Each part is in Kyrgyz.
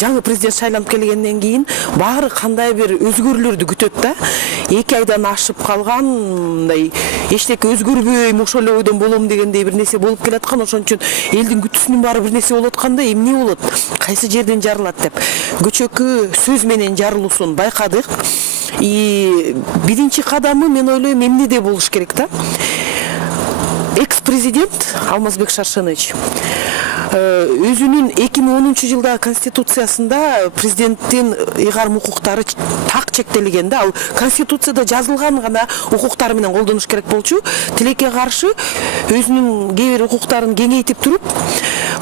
жаңы президент шайланып келгенден кийин баары кандай бир өзгөрүүлөрдү күтөт да. 2 айдан ашып калган, мындай эчтеке өзгөрбөйм, ошол эле ойдон болом дегендей бир нерсе болуп келаткан. Ошон үчүн элдин күтүүсүнүн баары бир нерсе болуп атканда, эмне болот? Кайсы жерден жарылат деп. Көчөкү сөз менен жарылуусун байкадык. Биринчи кадамы мен ойлойм эмнеде болуш керек да? Экс-президент Алмазбек Шаршенович өзүнүн 2010 жылдагы конституциясында президенттин ыйгарым укуктары так чектелген да. Ал конституцияда жазылган гана укуктар менен колдонуш керек болчу. Тилекке каршы өзүнүн кээ бир укуктарын кеңейтип туруп,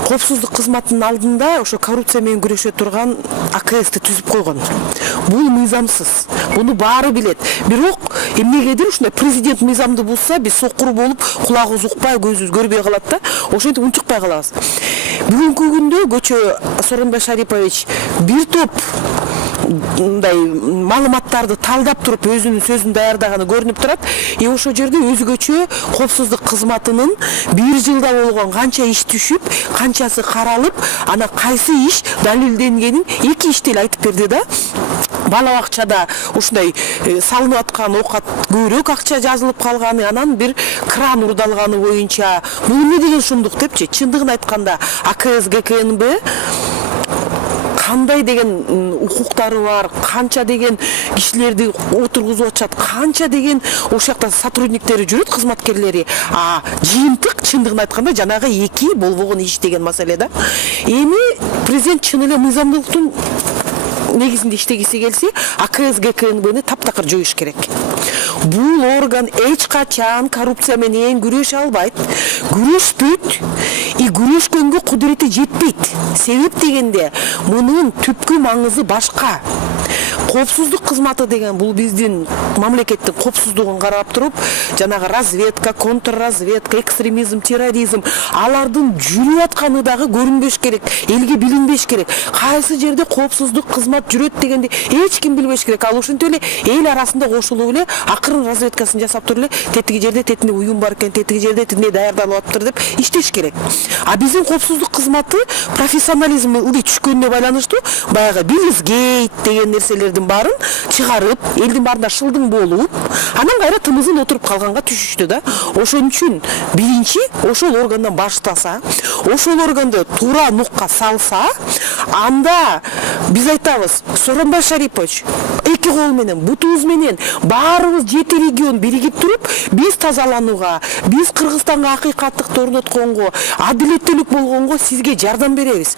коопсуздук кызматынын алдында ошо коррупция менен күрөшө турган АКСты түзүп койгон. Бул мыйзамсыз. Буну баары билет. Бирок эмнегедир ушундай президент мыйзамды бузса, биз сокур болуп, кулагыбыз укпай, көзүбүз көрбөй калат да. Ошентип унчукпай калабыз. Бүгүнкү күндө көчө Сооронбай Шарипович бир топ мындай маалыматтарды талдап туруп өзүнүн сөзүн даярдаганы көрүнүп турат. Ошол жерде өзгөчө коопсуздук кызматынын 1 жылда болгон канча иш түшүп, канчасы каралып, ана кайсы иш далилденгенин 2 ишти эле айтып берди да. Бала бакчада ушундай салынып аткан оокат көбүрөөк акча жазылып калганы, анан бир кран урдалганы боюнча бул эмне деген шумдук депчи. Чындыгын айтканда АКС ГКНБ кандай деген укуктары бар, канча деген кишилерди отургузуп атышат, канча деген ошол жакта сотрудниктери жүрөт, кызматкерлери. Жыйынтык чындыгын айтканда жанагы 2 болбогон иш деген маселе да. Эми президент чын эле мыйзамдуулуктун негизинде иштегиси келсе, АКС ГКНБны таптакыр жоюш керек. Бул орган эч качан коррупция менен күрөшө албайт, күрөшпөйт, күрөшкөнгө кудурети жетпейт. Себеп дегенде, мунун түпкү маңызы башка. Коопсуздук кызматы деген бул биздин мамлекеттин коопсуздугун карап туруп, жанагы разведка, контрразведка, экстремизм, терроризм, алардын жүрүп атканы дагы көрүнбөш керек, элге билинбеш керек. Кайсы жерде коопсуздук кызмат жүрөт дегенди эч ким билбеш керек. Ал ошентип эле эл арасында кошулуп эле акырын разведкасын жасап туруп эле тетиги жерде тетинде уюм бар экен, тетиги жерде тетинде даярдалып атыптыр деп иштеш керек. Биздин коопсуздук кызматы профессионализм ылдый түшкөнүнө байланыштуу баягы Биллисгейт деген нерселердин баарын чыгарып, элдин баарында шылдың болуп, анан кайра тымызын отуруп калганга түшүштү да. Ошон үчүн биринчи ошол органдан баштаса, ошол органды туура нукка салса, анда биз айтабыз, Сооронбай Шарипович 2 кол менен, бутубуз менен баарыбыз 7 регион биригип туруп, биз тазаланууга, биз Кыргызстанга акыйкаттыкты орнотконго, адилеттүүлүк болгонго сизге жардам беребиз.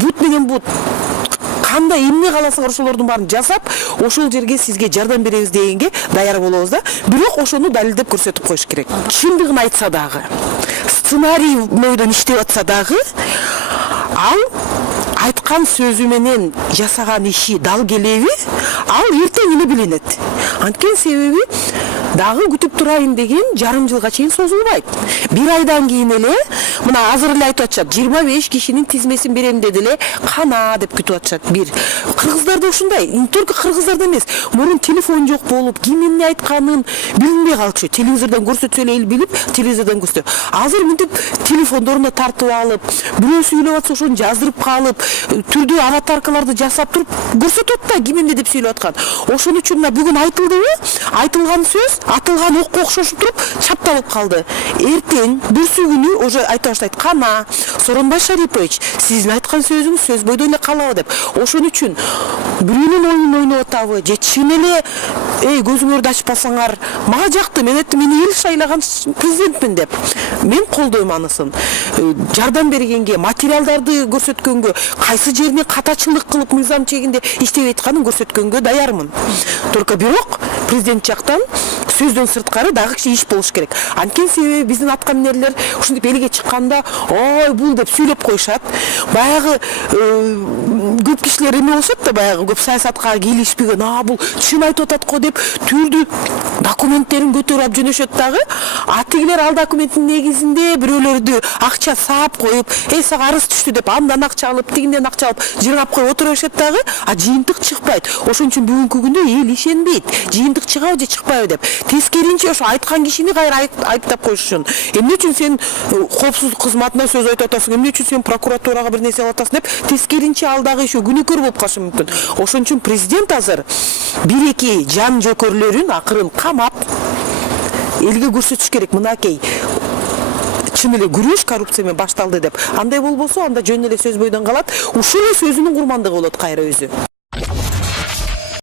Бут менен бут кандай эмне кааласаңар ошолордун баарын жасап, ошол жерге сизге жардам беребиз дегенге даяр болобуз да. Бирок ошону далилдеп көрсөтүп коюш керек. Чындыгын айтса дагы, сценарий мойдон иштеп атса дагы, ал айткан сөзү менен жасаган иши дал келеби, ал эртең эле билинет. Анткени себеби дагы күтүп турайын деген жарым жылга чейин созулбайт. 1 айдан кийин эле, мына азыр эле айтып атышат, 25 кишинин тизмесин берем деди эле, кана деп күтүп атышат. Бир кыргыздарда ушундай, не только кыргыздарда эмес, мурун телефон жок болуп, ким эмне айтканын билинбей калчу. Телевизордон көрсөтсө эле эл билип, телевизордон көрсөтө. Азыр мынтип телефондоруна тартып алып, бирөө сүйлөп атса ошону жаздырып калып, түрдүү аватаркаларды жасап туруп көрсөтөт да ким эмне деп сүйлөп аткан. Ошон үчүн мына бүгүн айтылдыбы? Айтылган сөз атылган окко окшошуп туруп чапталып калды. Эртең бүрсү күнү уже айта баштайт, кана Сооронбай Шарипович, сиздин айткан сөзүңүз сөз бойдон эле калабы деп. Ошон үчүн бирөөнүн оюнун ойноп атабы же чын эле көзүңөрдү ачпасаңар мага жакты, мен айттым, мени эл шайлаган президентмин деп. Мен колдойм анысын. Жардам бергенге, материалдарды көрсөткөнгө, кайсы жерине катачылык кылып мыйзам чегинде иштеп атканын көрсөткөнгө даярмын. Только бирок президент жактан сөздөн сырткары дагы иш болуш керек. Анткени себеби биздин аткаминерлер ушинтип элге чыкканда, ой бул деп сүйлөп коюшат. Баягы көп кишилер эме болушат да, баягы көп саясатка келишпеген, бул чын айтып атат го деп түрдүү документтерин көтөрүп алып жөнөшөт дагы. Атигилер ал документтин негизинде бирөөлөрдү акча саап коюп, сага арыз түштү деп андан акча алып, тигинден акча алып жыргап коюп отура беришет дагы, жыйынтык чыкпайт. Ошон үчүн бүгүнкү күндө эл ишенбейт. Жыйынтык чыгабы же чыкпайбы деп. Тескеринче ошо айткан кишини кайра айыптап коюшун. Эмне үчүн сен коопсуздук кызматына сөз айтып атасың, эмне үчүн сен прокуратурага бир нерсе кылып атасың деп тескеринче ал дагы дагы еще күнөөкөр болуп калышы мүмкүн. Ошон үчүн президент азыр бир эки жан жөкөрлөрүн акырын камап элге көрсөтүш керек. Мынакей чын эле күрөш коррупция менен башталды деп. Андай болбосо анда жөн эле сөз бойдон калат. Ушул эле сөзүнүн курмандыгы болот кайра өзү.